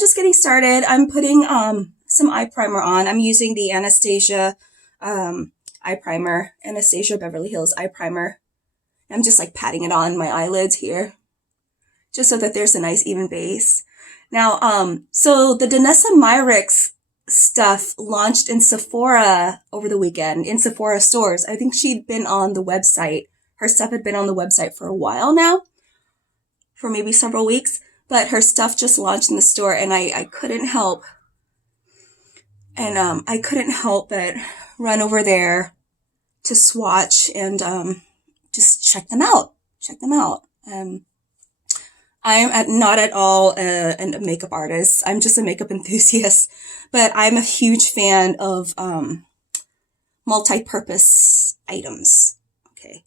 just getting started. I'm putting some eye primer on. I'm using the Anastasia eye primer, Anastasia Beverly Hills eye primer. I'm just like patting it on my eyelids here, just so that there's a nice even base. Now, so the Danessa Myricks stuff launched in Sephora over the weekend, in Sephora stores. I think she'd been on the website. Her stuff had been on the website for a while now, for maybe several weeks, but her stuff just launched in the store, and I couldn't help. And I couldn't help but run over there to swatch and just check them out. I am not at all a makeup artist. I'm just a makeup enthusiast, but I'm a huge fan of multi-purpose items. Okay,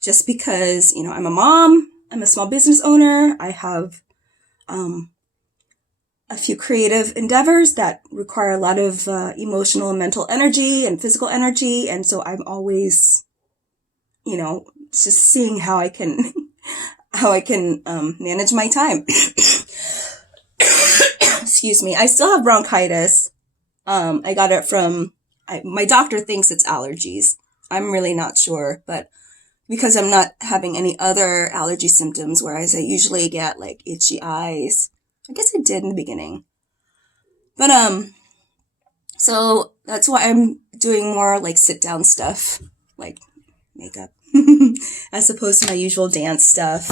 just because, you know, I'm a mom, I'm a small business owner, I have a few creative endeavors that require a lot of emotional and mental energy and physical energy, and so I'm always, you know, just seeing how I can manage my time. Excuse me. I still have bronchitis. I got it from, my doctor thinks it's allergies. I'm really not sure, but because I'm not having any other allergy symptoms, whereas I usually get like itchy eyes. I guess I did in the beginning. But, so that's why I'm doing more like sit down stuff, like makeup, as opposed to my usual dance stuff.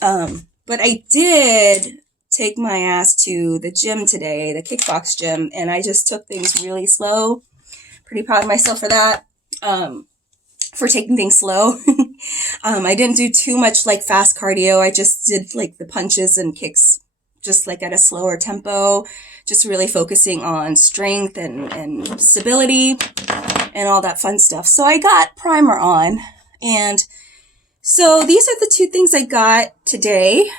But I did take my ass to the gym today, the kickbox gym, and I just took things really slow. Pretty proud of myself for that, for taking things slow. I didn't do too much like fast cardio. I just did like the punches and kicks just like at a slower tempo, just really focusing on strength and stability and all that fun stuff. So I got primer on, and so these are the two things I got today.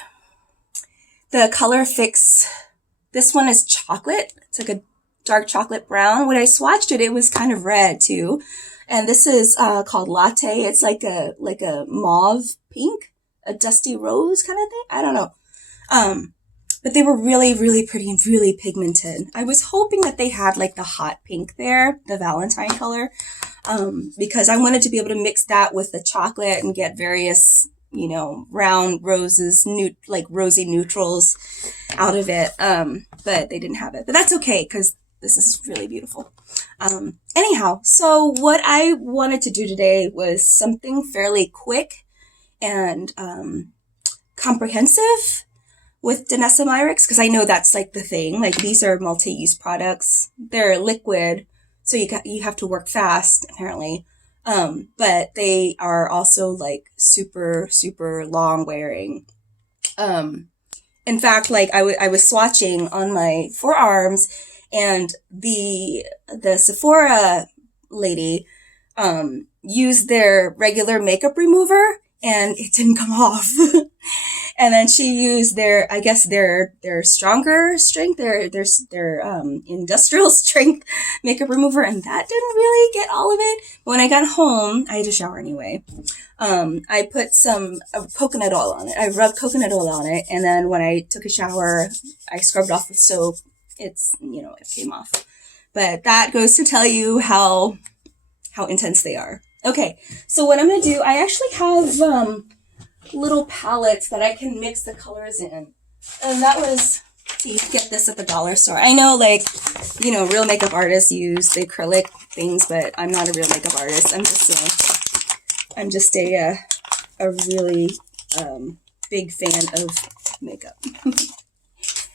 The Colorfix, this one is chocolate. It's like a dark chocolate brown. When I swatched it, it was kind of red too. And this is called Latte. It's like a mauve pink, a dusty rose kind of thing. I don't know. But they were really, really pretty and really pigmented. I was hoping that they had like the hot pink there, the Valentine color, because I wanted to be able to mix that with the chocolate and get various, you know, round roses, like rosy neutrals out of it. But they didn't have it. But that's okay, because this is really beautiful. Anyhow, so what I wanted to do today was something fairly quick and comprehensive with Danessa Myricks, because I know that's like the thing. Like, these are multi-use products. They're liquid, so you have to work fast, apparently. But they are also like super, super long wearing. In fact, like I was swatching on my forearms, and the Sephora lady used their regular makeup remover, and it didn't come off. And then she used their stronger strength, their industrial strength makeup remover, and that didn't really get all of it. When I got home, I had to shower anyway. I put some coconut oil on it. I rubbed coconut oil on it, and then when I took a shower, I scrubbed off with soap. It came off. But that goes to tell you how intense they are. Okay, so what I'm going to do, I actually have little palettes that I can mix the colors in. And that was, you can get this at the dollar store. I know, like, you know, real makeup artists use the acrylic things, but I'm not a real makeup artist. I'm just a really big fan of makeup.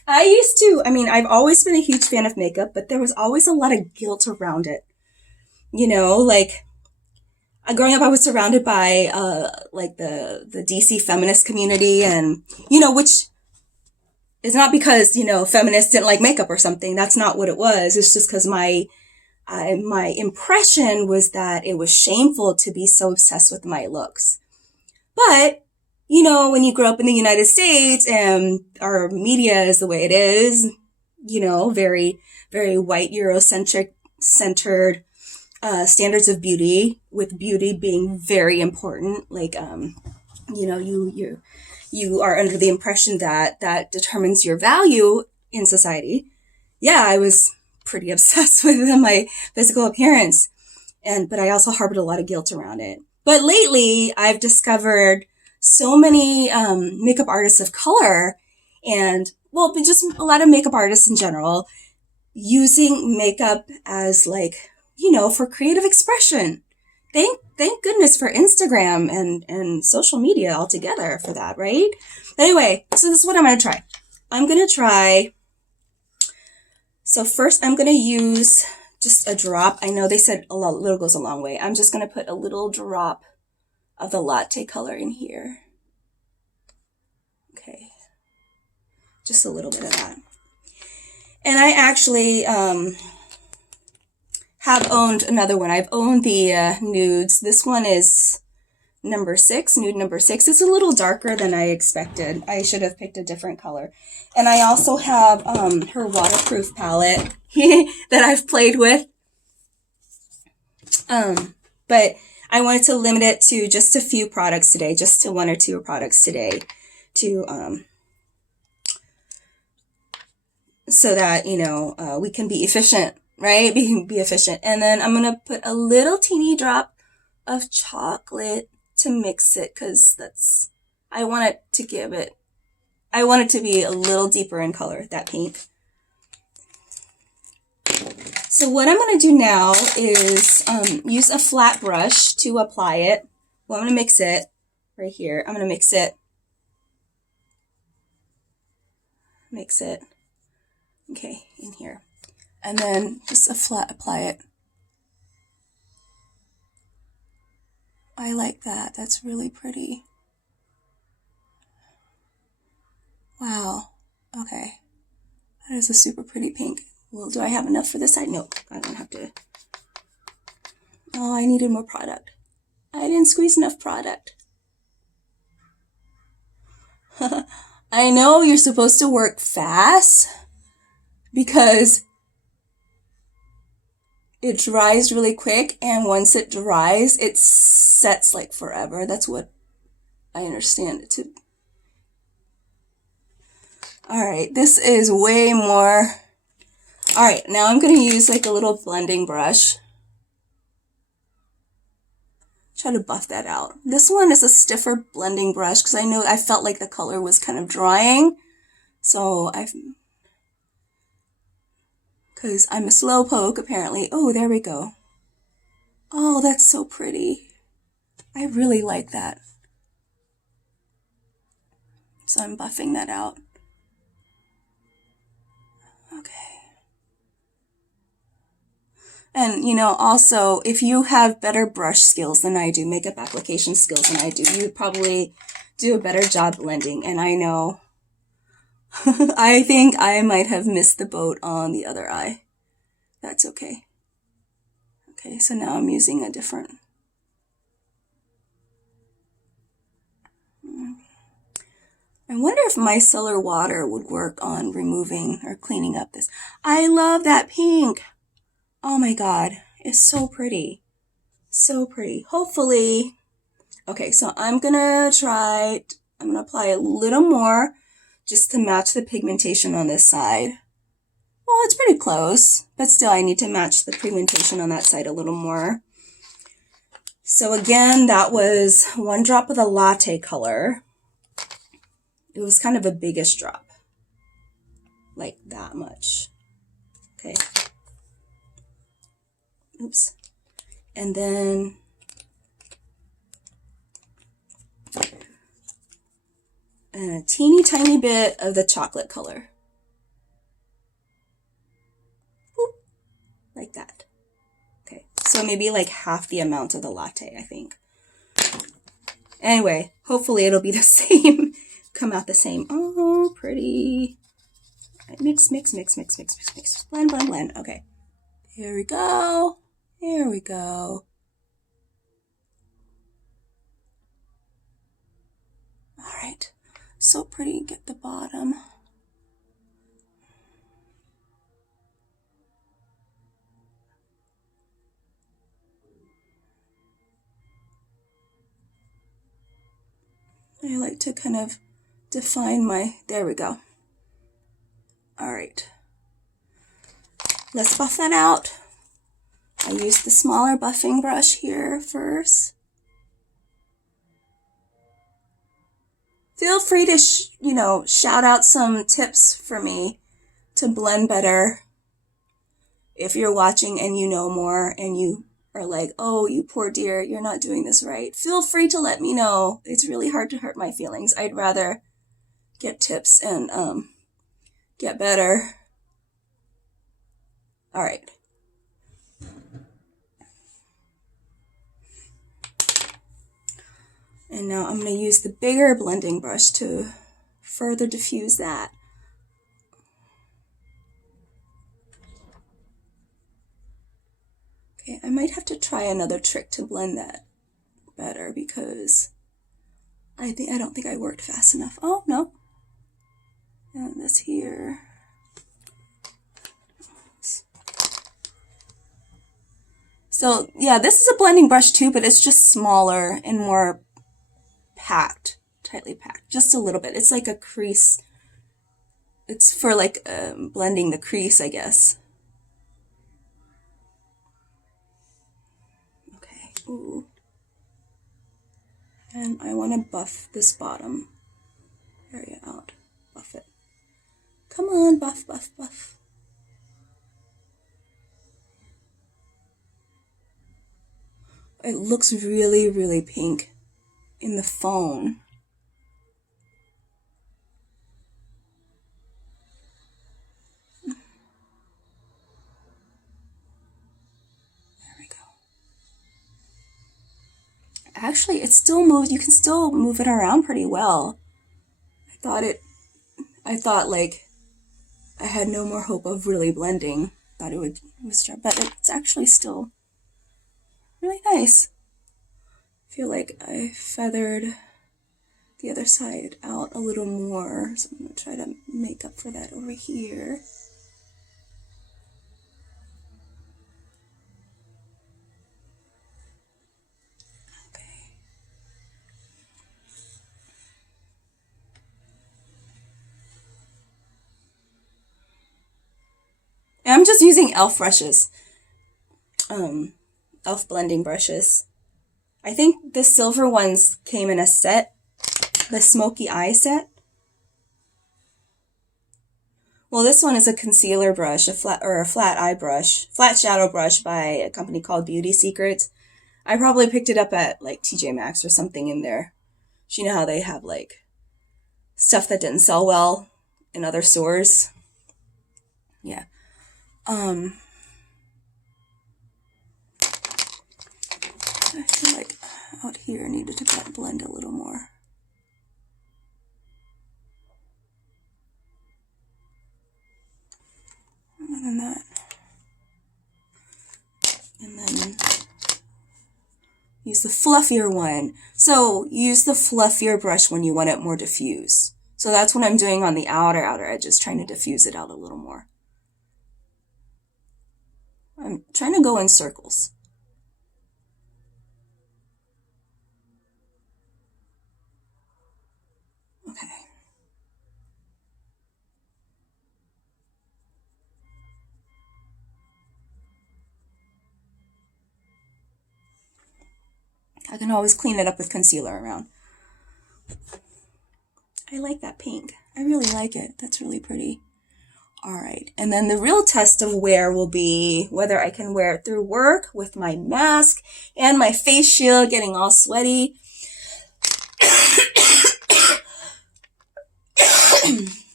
I've always been a huge fan of makeup, but there was always a lot of guilt around it. You know, like, growing up, I was surrounded by, like the DC feminist community, and, you know, which is not because, you know, feminists didn't like makeup or something. That's not what it was. It's just because my impression was that it was shameful to be so obsessed with my looks. But, you know, when you grow up in the United States and our media is the way it is, you know, very, very white, Eurocentric centered, standards of beauty, with beauty being very important. Like, you know, you are under the impression that determines your value in society. Yeah, I was pretty obsessed with my physical appearance. But I also harbored a lot of guilt around it. But lately, I've discovered so many makeup artists of color and, well, just a lot of makeup artists in general using makeup as like, for creative expression. Thank goodness for Instagram and social media altogether for that, right? But anyway, so this is what I'm going to try. So first I'm going to use just a drop. I know they said a little goes a long way. I'm just going to put a little drop of the latte color in here. Okay. Just a little bit of that. And I actually have owned another one. I've owned the nudes. This one is number 6, nude number 6. It's a little darker than I expected. I should have picked a different color. And I also have her waterproof palette that I've played with. But I wanted to limit it to just a few products today, just to 1 or 2 products today, to so that, we can be efficient, right? We can be efficient. And then I'm going to put a little teeny drop of chocolate to mix it, because I want it to be a little deeper in color, that pink. So what I'm going to do now is use a flat brush to apply it. Well, I'm going to mix it right here. I'm going to mix it. Okay, in here. And then just apply it. I like that. That's really pretty. Wow. Okay. That is a super pretty pink. Well, do I have enough for this side? No, I don't have to. Oh, I needed more product. I didn't squeeze enough product. I know you're supposed to work fast because it dries really quick, and once it dries, it sets like forever. That's what I understand it to. All right, this is way more. All right, now I'm going to use like a little blending brush. Try to buff that out. This one is a stiffer blending brush because I felt like the color was kind of drying. So because I'm a slow poke apparently. Oh, there we go. Oh, that's so pretty. I really like that. So I'm buffing that out. Okay. And, also, if you have better brush skills than I do, makeup application skills than I do, you probably do a better job blending. And I know, I think I might have missed the boat on the other eye. That's okay. Okay, so now I'm using a different. I wonder if micellar water would work on removing or cleaning up this. I love that pink. Oh my God, it's so pretty. So pretty. Hopefully. Okay, so I'm going to apply a little more just to match the pigmentation on this side. Well, it's pretty close, but still I need to match the pigmentation on that side a little more. So again, that was 1 drop of the latte color. It was kind of a biggish drop. Like that much. Okay. Oops. And then a teeny tiny bit of the chocolate color. Boop. Like that. Okay. So maybe like half the amount of the latte, I think. Anyway, hopefully it'll be the same. Come out the same. Oh, pretty. All right, mix. Blend. Okay. Here we go. All right. So pretty. Get the bottom. I like to kind of define there we go. All right. let's buff that out. I used the smaller buffing brush here first. Feel free to, shout out some tips for me to blend better. If you're watching and you know more and you are like, oh, you poor dear, you're not doing this right, feel free to let me know. It's really hard to hurt my feelings. I'd rather get tips and get better. All right. And now I'm going to use the bigger blending brush to further diffuse that. Okay, I might have to try another trick to blend that better because I don't think I worked fast enough. Oh, no. And this here. So, yeah, this is a blending brush too, but it's just smaller and more packed, tightly packed, just a little bit. It's like a crease. It's for like blending the crease, I guess. Okay, ooh. And I want to buff this bottom area out. Buff it. Come on, buff, buff, buff. It looks really, really pink in the phone. There we go. Actually, it still moves. You can still move it around pretty well. I thought like I had no more hope of really blending. Thought it would start, but it's actually still really nice. I feel like I feathered the other side out a little more, so I'm going to try to make up for that over here. Okay. And I'm just using e.l.f. brushes, e.l.f. blending brushes. I think the silver ones came in a set, the smoky eye set. Well, this one is a concealer brush, a flat eye brush, flat shadow brush by a company called Beauty Secrets. I probably picked it up at like TJ Maxx or something in there. You know how they have like stuff that didn't sell well in other stores? Yeah. I feel like out here I needed to blend a little more. Other than that. And then use the fluffier one. So use the fluffier brush when you want it more diffuse. So that's what I'm doing on the outer edges, trying to diffuse it out a little more. I'm trying to go in circles. Okay. I can always clean it up with concealer around. I like that pink. I really like it. That's really pretty. All right, and then the real test of wear will be whether I can wear it through work with my mask and my face shield getting all sweaty.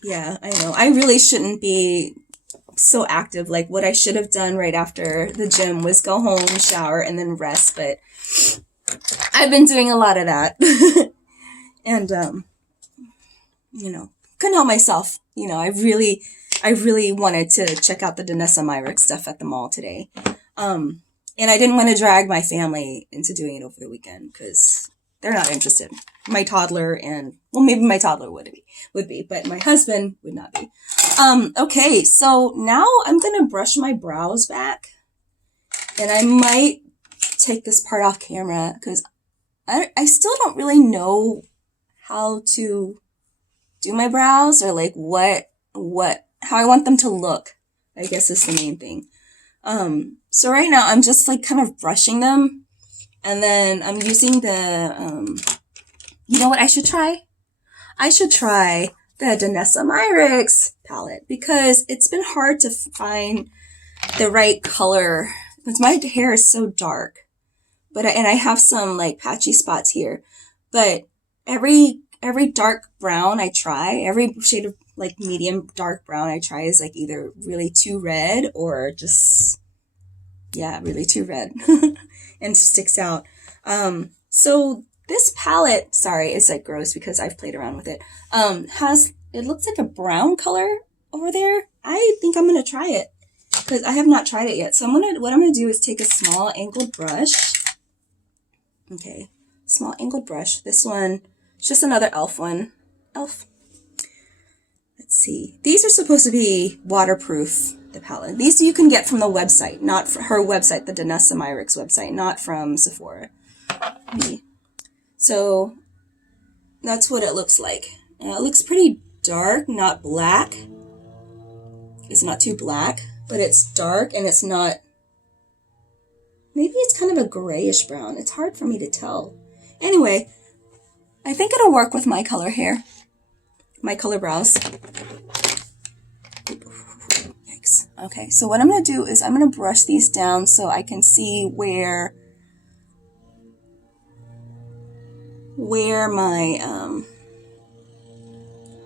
Yeah, I know. I really shouldn't be so active. Like what I should have done right after the gym was go home, shower, and then rest. But I've been doing a lot of that. And, couldn't help myself. I really wanted to check out the Danessa Myricks stuff at the mall today. And I didn't want to drag my family into doing it over the weekend because they're not interested. My toddler maybe my toddler would be, but my husband would not be. Okay, so now I'm going to brush my brows back. And I might take this part off camera because I still don't really know how to do my brows or like how I want them to look I guess is the main thing. So right now I'm just like kind of brushing them, and then I'm using the, you know what I should try? I should try the Danessa Myricks palette, because it's been hard to find the right color, because my hair is so dark, but and I have some like patchy spots here, but every dark brown I try, every shade of like medium dark brown I try is like either really too red or just, yeah, really too red and sticks out. So this palette, sorry, it's like gross because I've played around with it, it looks like a brown color over there. I think I'm going to try it because I have not tried it yet. So what I'm going to do is take a small angled brush. Okay, small angled brush. This one, it's just another e.l.f. one. e.l.f. Let's see. These are supposed to be waterproof, the palette. These you can get from the website, not from her website, the Danessa Myricks website, not from Sephora. So that's what it looks like. It looks pretty dark, not black. It's not too black, but it's dark and it's not, maybe it's kind of a grayish brown. It's hard for me to tell. Anyway, I think it'll work with my color hair, my color brows. Yikes. Okay, so what I'm going to do is I'm going to brush these down so I can see where my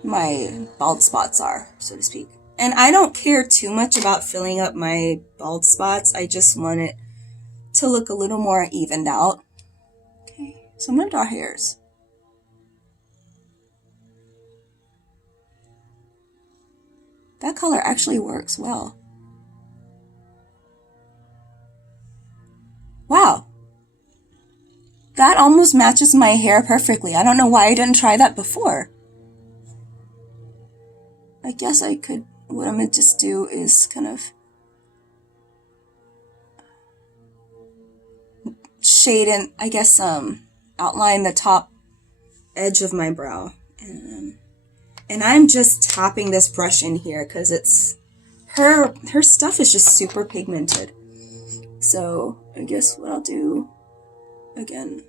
my bald spots are, so to speak. And I don't care too much about filling up my bald spots. I just want it to look a little more evened out. Okay, so I'm going to draw hairs. That color actually works well. Wow. That almost matches my hair perfectly. I don't know why I didn't try that before. I guess I could, what I'm going to just do is kind of shade and, I guess, outline the top edge of my brow. And I'm just tapping this brush in here because it's, her stuff is just super pigmented. So I guess what I'll do, again,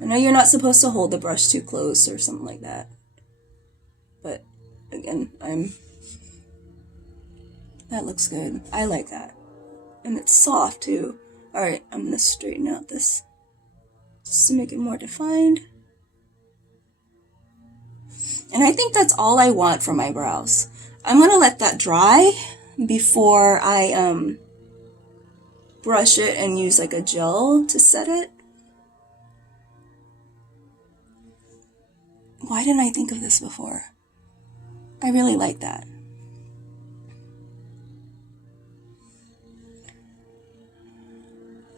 I know you're not supposed to hold the brush too close or something like that, but again, that looks good. I like that. And it's soft too. Alright, I'm going to straighten out this just to make it more defined. And I think that's all I want for my brows. I'm going to let that dry before I brush it and use like a gel to set it. Why didn't I think of this before? I really like that.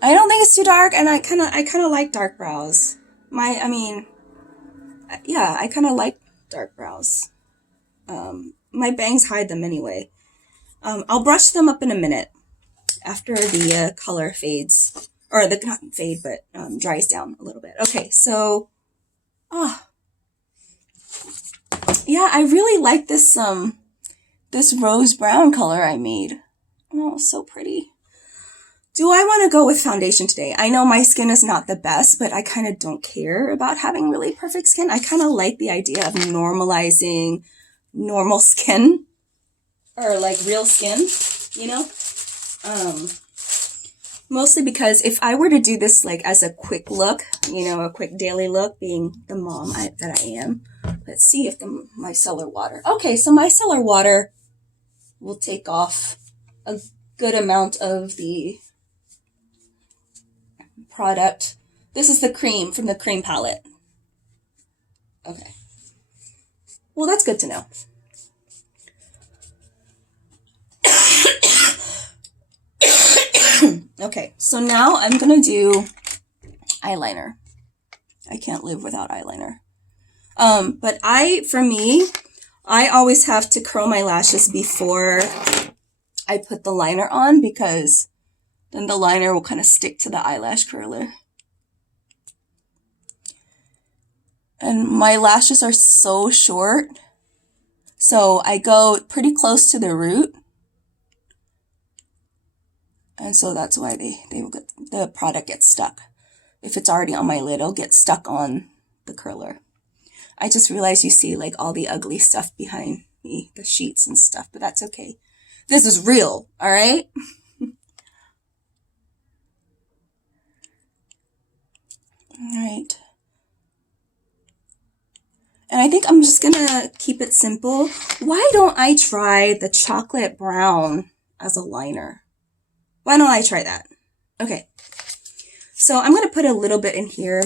I don't think it's too dark, and I kind of like dark brows. Yeah, I kind of like dark brows. My bangs hide them anyway. I'll brush them up in a minute after the color fades, or not fade, but dries down a little bit. Okay, so, yeah, I really like this this rose brown color I made. Oh, so pretty. Do I want to go with foundation today? I know my skin is not the best, but I kind of don't care about having really perfect skin. I kind of like the idea of normalizing normal skin, or like real skin, you know? Mostly because if I were to do this like as a quick look, you know, a quick daily look, being the mom that I am. Let's see if the micellar water. Okay, so micellar water will take off a good amount of the product. This is the cream from the cream palette. Okay. Well, that's good to know. Okay, so now I'm going to do eyeliner. I can't live without eyeliner. But for me, I always have to curl my lashes before I put the liner on, because then the liner will kind of stick to the eyelash curler. And my lashes are so short, so I go pretty close to the root. And so that's why the product gets stuck. If it's already on my lid, it'll get stuck on the curler. I just realized you see like all the ugly stuff behind me, the sheets and stuff, but that's okay. This is real, all right? All right. And I think I'm just gonna keep it simple. Why don't I try the chocolate brown as a liner? Why don't I try that? Okay. So I'm gonna put a little bit in here.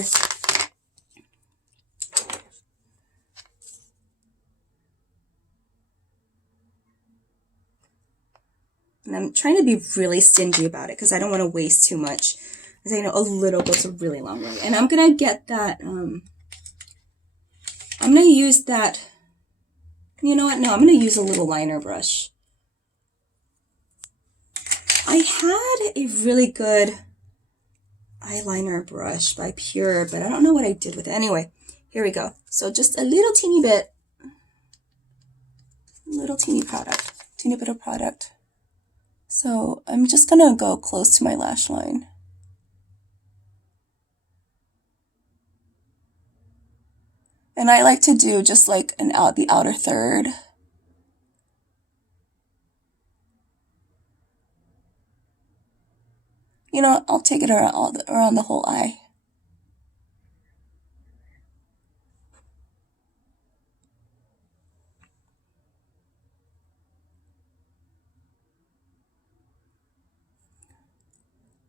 And I'm trying to be really stingy about it because I don't want to waste too much. Because I know a little goes a really long way. And I'm gonna get that, I'm gonna use that, you know what? No, I'm gonna use a little liner brush. I had a really good eyeliner brush by Pure, but I don't know what I did with it. Anyway, here we go. So just a little teeny bit, teeny bit of product. So I'm just gonna go close to my lash line. And I like to do just like the outer third. You know, I'll take it around the whole eye.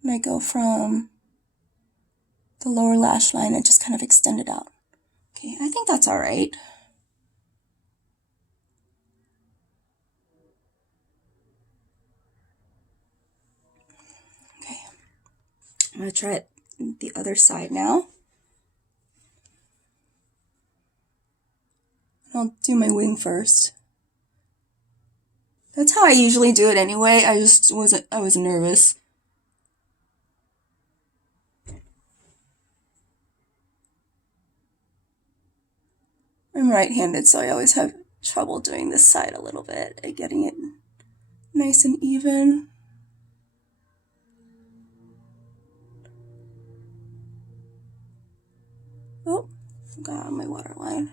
And I go from the lower lash line and just kind of extend it out. Okay, I think that's all right. Okay, I'm gonna try it the other side now. I'll do my wing first. That's how I usually do it anyway. I was nervous. I'm right-handed, so I always have trouble doing this side a little bit and getting it nice and even. Oh, got on my waterline.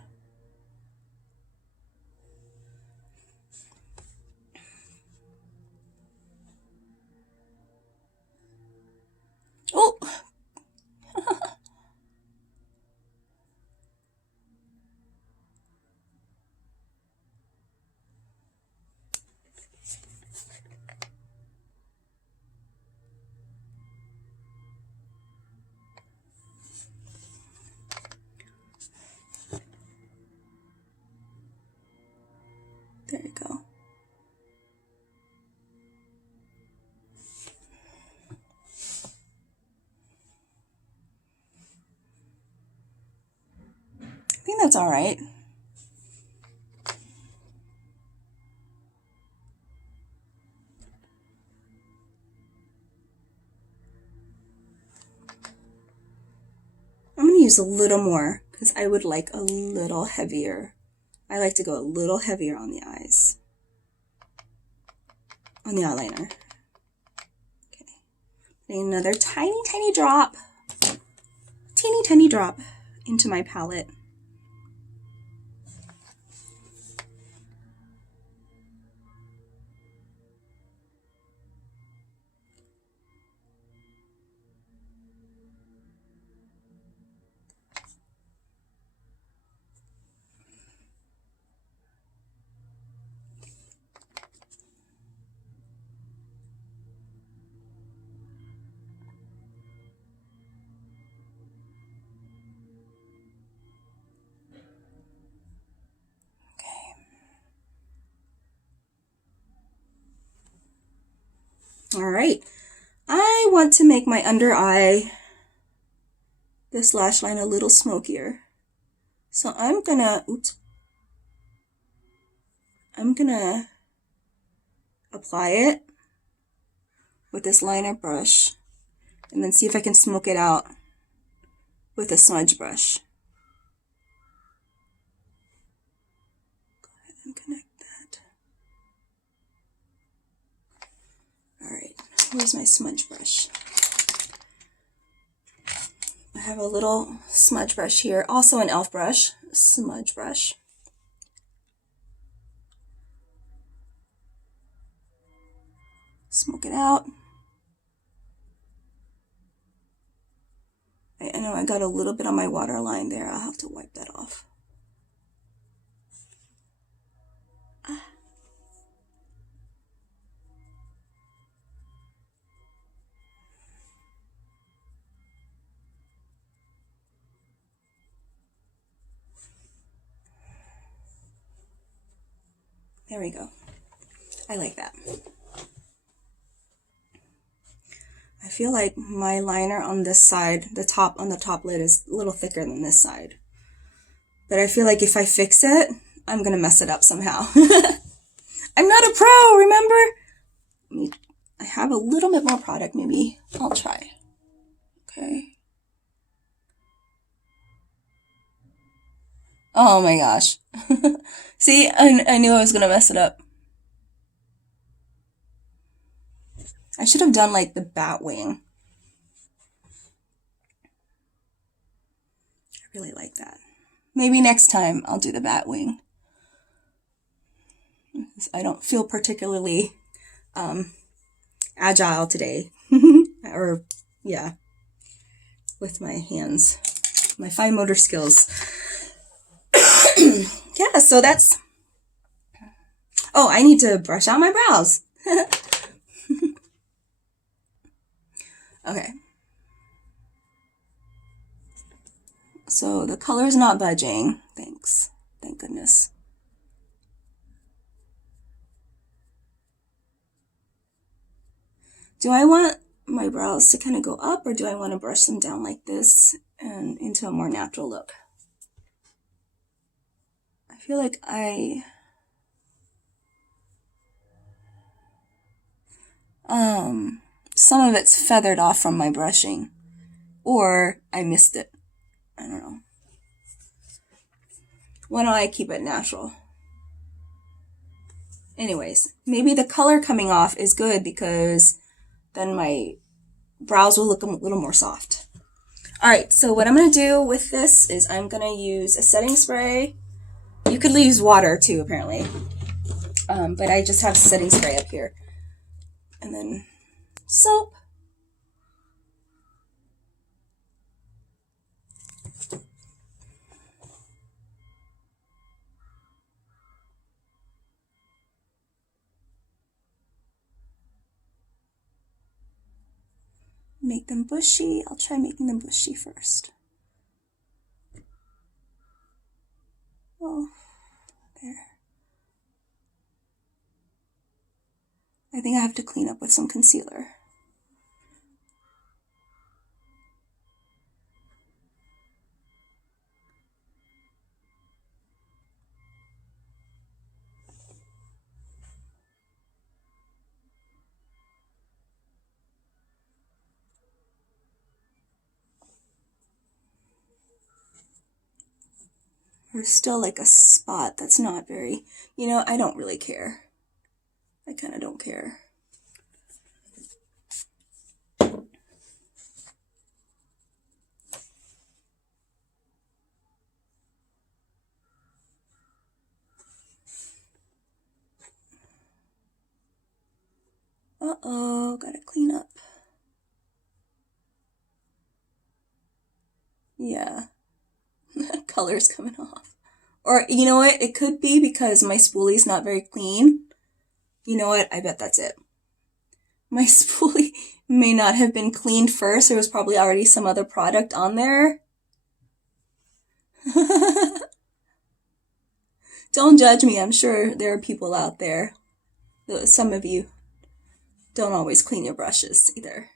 Oh! There you go. I think that's all right. I'm going to use a little more because I would like a little heavier. I like to go a little heavier on the eyes, on the eyeliner. Okay, another tiny drop, teeny drop into my palette. All right, I want to make my under eye, this lash line, a little smokier. So I'm gonna apply it with this liner brush and then see if I can smoke it out with a smudge brush. and connect that. Alright, where's my smudge brush? I have a little smudge brush here, also an e.l.f. brush, smudge brush. Smoke it out. I know I got a little bit on my waterline there. I'll have to wipe that off. There we go. I like that. I feel like my liner on this side, on the top lid is a little thicker than this side. But I feel like if I fix it, I'm gonna mess it up somehow. I'm not a pro, remember? I have a little bit more product, maybe I'll try. Okay. Oh my gosh. See, I knew I was gonna mess it up. I should have done like the bat wing. I really like that. Maybe next time I'll do the bat wing. I don't feel particularly agile today. Or, yeah, with my hands. My fine motor skills. Yeah, so that's... Oh, I need to brush out my brows. Okay. So the color's not budging. Thanks. Thank goodness. Do I want my brows to kind of go up, or do I want to brush them down like this and into a more natural look? I feel like some of it's feathered off from my brushing, or I missed it. I don't know. Why don't I keep it natural? Anyways, maybe the color coming off is good because then my brows will look a little more soft. Alright, so what I'm going to do with this is I'm going to use a setting spray. You could use water too, apparently. But I just have setting spray up here. And then soap. Make them bushy. I'll try making them bushy first. Oh, there. I think I have to clean up with some concealer. There's still like a spot that's not very, I don't really care. I kind of don't care. Uh-oh, gotta clean up. Yeah. Color's coming off. Or, you know what? It could be because my spoolie's not very clean. You know what? I bet that's it. My spoolie may not have been cleaned first. There was probably already some other product on there. Don't judge me. I'm sure there are people out there. Some of you don't always clean your brushes either.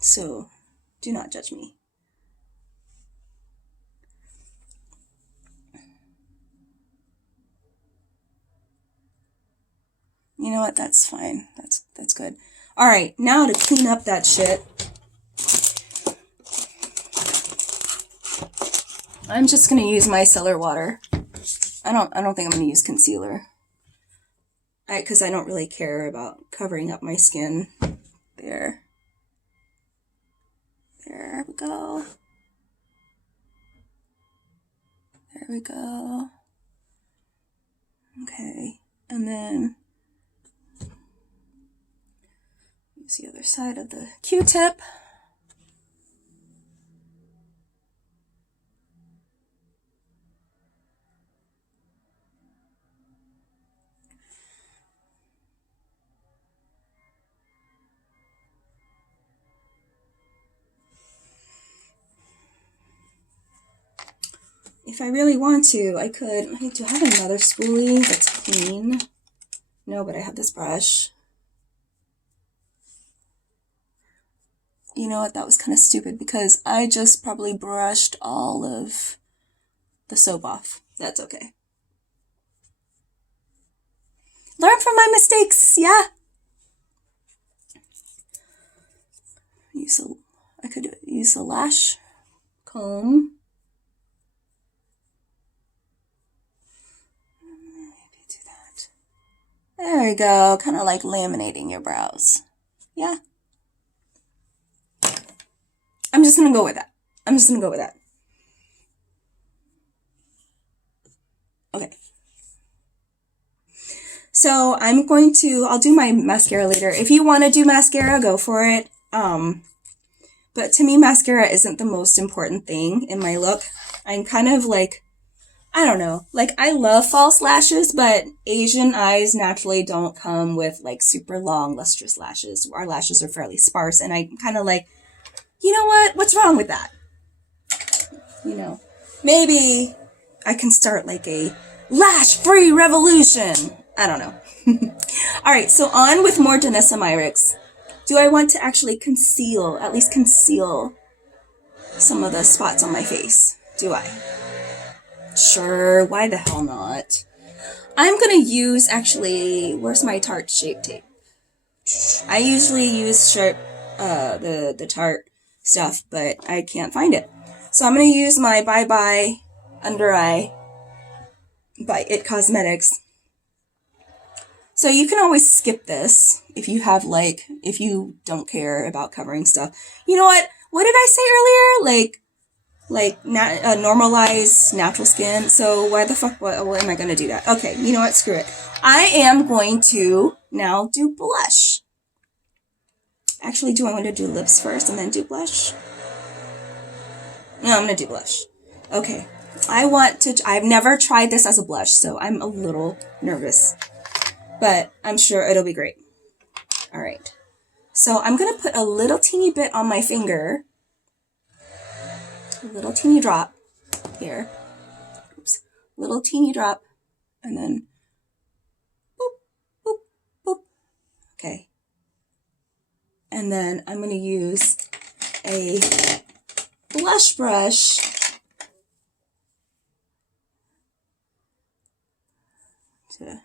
So, do not judge me. You know what? That's fine. That's good. All right, now to clean up that shit, I'm just going to use micellar water. I don't think I'm going to use concealer. Because I don't really care about covering up my skin. There. There we go. There we go. Okay. And then use the other side of the Q-tip. If I really want to, I could. Do I have another spoolie that's clean? No, but I have this brush. You know what? That was kind of stupid because I just probably brushed all of the soap off. That's okay. Learn from my mistakes, yeah. I could use a lash comb. Maybe do that. There we go. Kind of like laminating your brows. Yeah. I'm just gonna go with that. Okay. So I'll do my mascara later. If you want to do mascara, go for it. But to me, mascara isn't the most important thing in my look. I'm kind of like, I don't know, like I love false lashes, but Asian eyes naturally don't come with like super long, lustrous lashes. Our lashes are fairly sparse, and I'm kind of like, you know what? What's wrong with that? You know, maybe I can start like a lash-free revolution. I don't know. All right, so on with more Danessa Myricks. Do I want to actually at least conceal some of the spots on my face? Do I? Sure, why the hell not? I'm going to use, actually, where's my Tarte Shape Tape? I usually use the Tarte stuff, but I can't find it. So I'm going to use my Bye Bye Under Eye by It Cosmetics. So you can always skip this if you don't care about covering stuff. You know what? What did I say earlier? Normalize natural skin. So why the fuck, what am I going to do that? Okay, you know what? Screw it. I am going to now do blush. Actually, do I want to do lips first and then do blush? No, I'm going to do blush. Okay. I've never tried this as a blush, so I'm a little nervous. But I'm sure it'll be great. All right. So I'm going to put a little teeny bit on my finger. A little teeny drop here. Oops. Little teeny drop. And then boop, boop, boop. Okay. And then I'm going to use a blush brush to...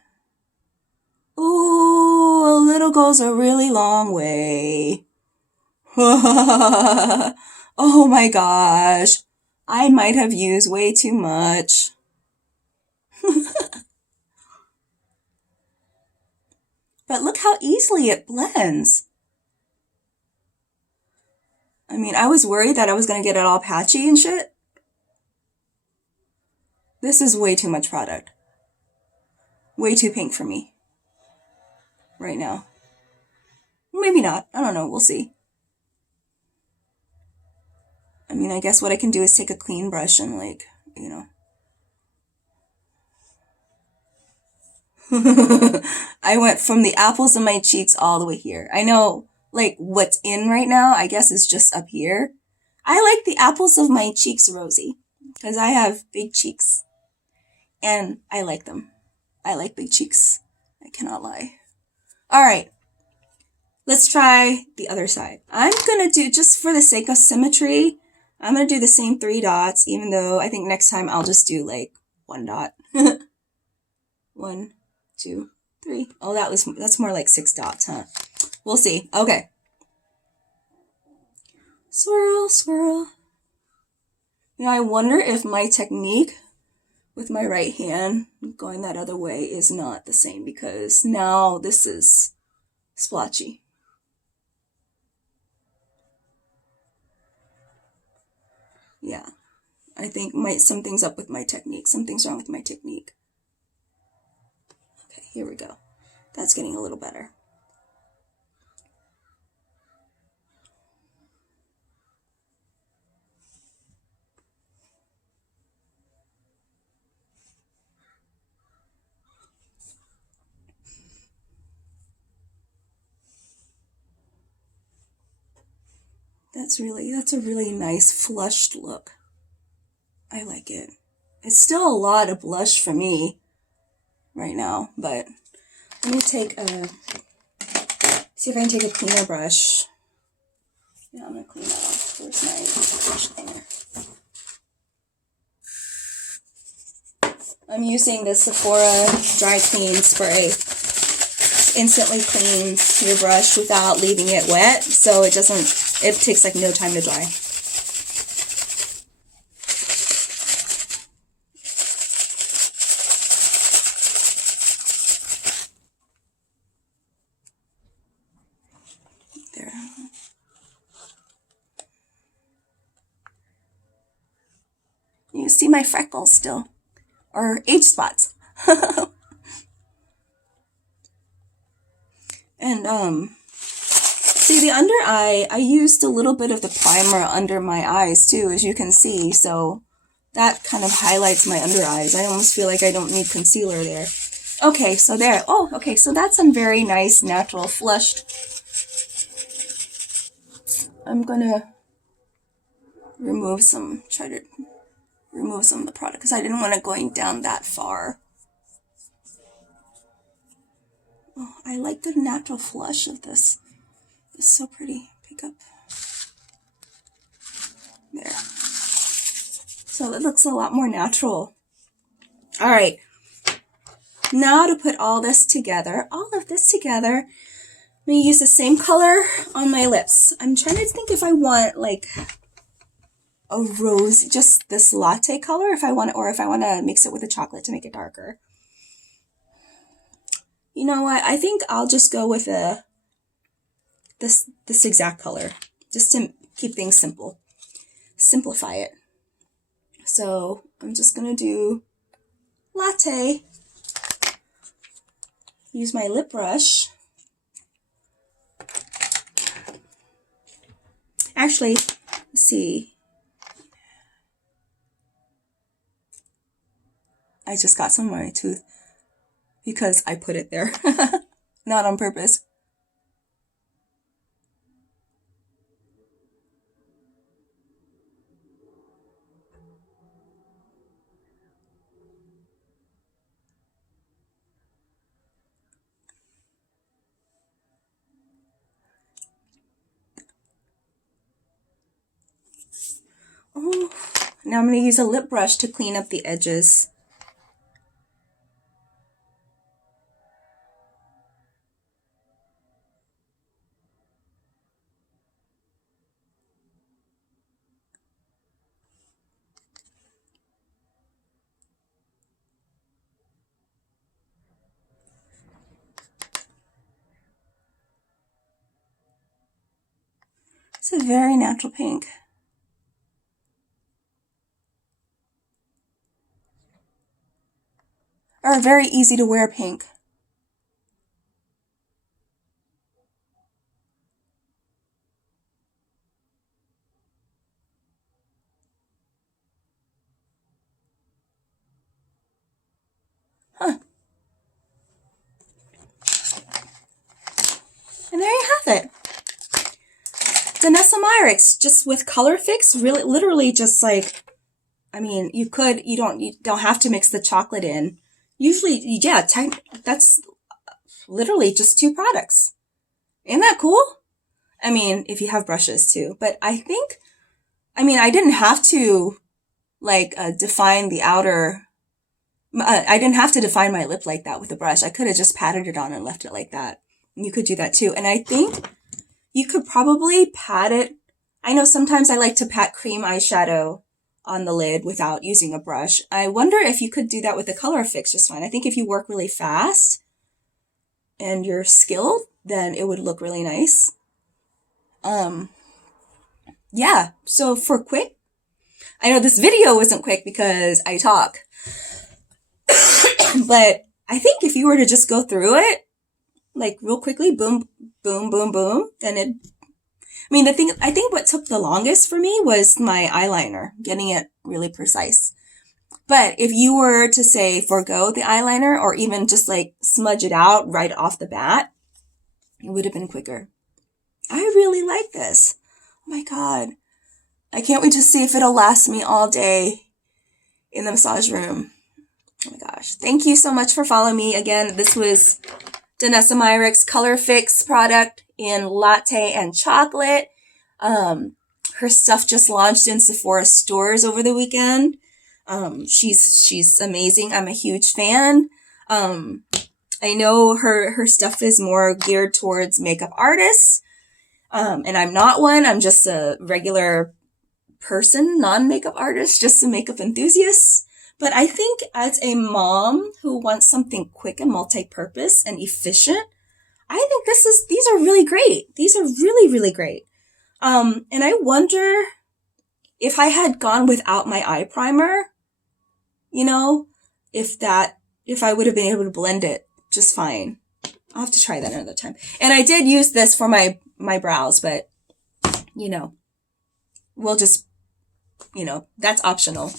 Ooh, a little goes a really long way. Oh my gosh. I might have used way too much. But look how easily it blends. I mean, I was worried that I was going to get it all patchy and shit. This is way too much product. Way too pink for me. Right now. Maybe not. I don't know. We'll see. I mean, I guess what I can do is take a clean brush and I went from the apples of my cheeks all the way here. I know, what's in right now, I guess, is just up here. I like the apples of my cheeks, Rosy, because I have big cheeks. And I like them. I like big cheeks. I cannot lie. All right, let's try the other side. I'm going to do, just for the sake of symmetry, I'm going to do the same 3 dots, even though I think next time I'll just do, 1 dot. 1, 2, 3. Oh, that's more like 6 dots, huh? We'll see. Okay. Swirl, swirl. I wonder if my technique with my right hand, going that other way is not the same because now this is splotchy. Yeah, I think something's up with my technique. Something's wrong with my technique. Okay, here we go. That's getting a little better. That's a really nice flushed look. I like it. It's still a lot of blush for me right now, but let me see if I can take a cleaner brush. Yeah, I'm gonna clean that off. Where's my brush cleaner? I'm using the Sephora Dry Clean Spray. Instantly cleans your brush without leaving it wet, so it takes like no time to dry. There. You see my freckles still, or age spots. And see the under eye, I used a little bit of the primer under my eyes too, as you can see, so that kind of highlights my under eyes. I almost feel like I don't need concealer there. Okay, so there. Oh, okay, so that's some very nice natural flushed. I'm gonna try to remove some of the product because I didn't want it going down that far. Oh, I like the natural flush of this. It's so pretty. Pick up. There. So it looks a lot more natural. All right. Now to put all of this together, I'm going to use the same color on my lips. I'm trying to think if I want like a rose, just this latte color, or if I want to mix it with the chocolate to make it darker. You know what? I think I'll just go with this exact color, just to keep things simple. Simplify it. So I'm just gonna do latte. Use my lip brush. Actually, let's see. I just got some on my tooth because I put it there, not on purpose. Oh, now I'm going to use a lip brush to clean up the edges. It's a very natural pink. Or a very easy to wear pink. Huh. And there you have it. Danessa Myricks, just with Colorfix, really, literally just like, I mean, you don't have to mix the chocolate in. Usually, yeah, that's literally just 2 products. Isn't that cool? I mean, if you have brushes too, but I didn't have to define the outer, I didn't have to define my lip like that with the brush. I could have just patted it on and left it like that. You could do that too. And I think you could probably pat it. I know sometimes I like to pat cream eyeshadow on the lid without using a brush. I wonder if you could do that with the Colorfix just fine. I think if you work really fast and you're skilled, then it would look really nice. Yeah, so for quick, I know this video wasn't quick because I talk, but I think if you were to just go through it, like real quickly, boom, boom, boom, boom, then I think what took the longest for me was my eyeliner, getting it really precise. But if you were to say forego the eyeliner or even just like smudge it out right off the bat, it would have been quicker. I really like this. Oh my God. I can't wait to see if it'll last me all day in the massage room. Oh my gosh. Thank you so much for following me. Again, this was Danessa Myricks Colorfix product in latte and chocolate. Her stuff just launched in Sephora stores over the weekend. She's amazing. I'm a huge fan. I know her stuff is more geared towards makeup artists. And I'm not one. I'm just a regular person, non-makeup artist, just a makeup enthusiast. But I think as a mom who wants something quick and multi-purpose and efficient, I think these are really great. These are really, really great. And I wonder if I had gone without my eye primer, if I would have been able to blend it just fine. I'll have to try that another time. And I did use this for my brows, but, we'll just, that's optional.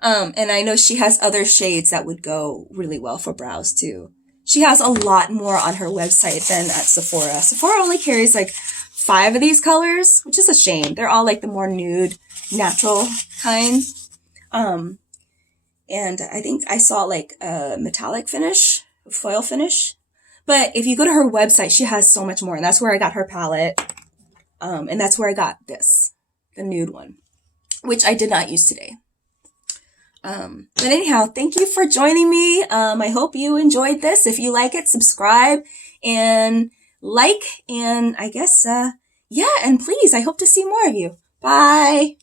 And I know she has other shades that would go really well for brows too. She has a lot more on her website than at Sephora. Sephora only carries like 5 of these colors, which is a shame. They're all like the more nude, natural kind. And I think I saw like a metallic finish, foil finish. But if you go to her website, she has so much more. And that's where I got her palette. And that's where I got this, the nude one, which I did not use today. But anyhow, thank you for joining me. I hope you enjoyed this. If you like it, subscribe and like, and I guess, yeah, and please, I hope to see more of you. Bye.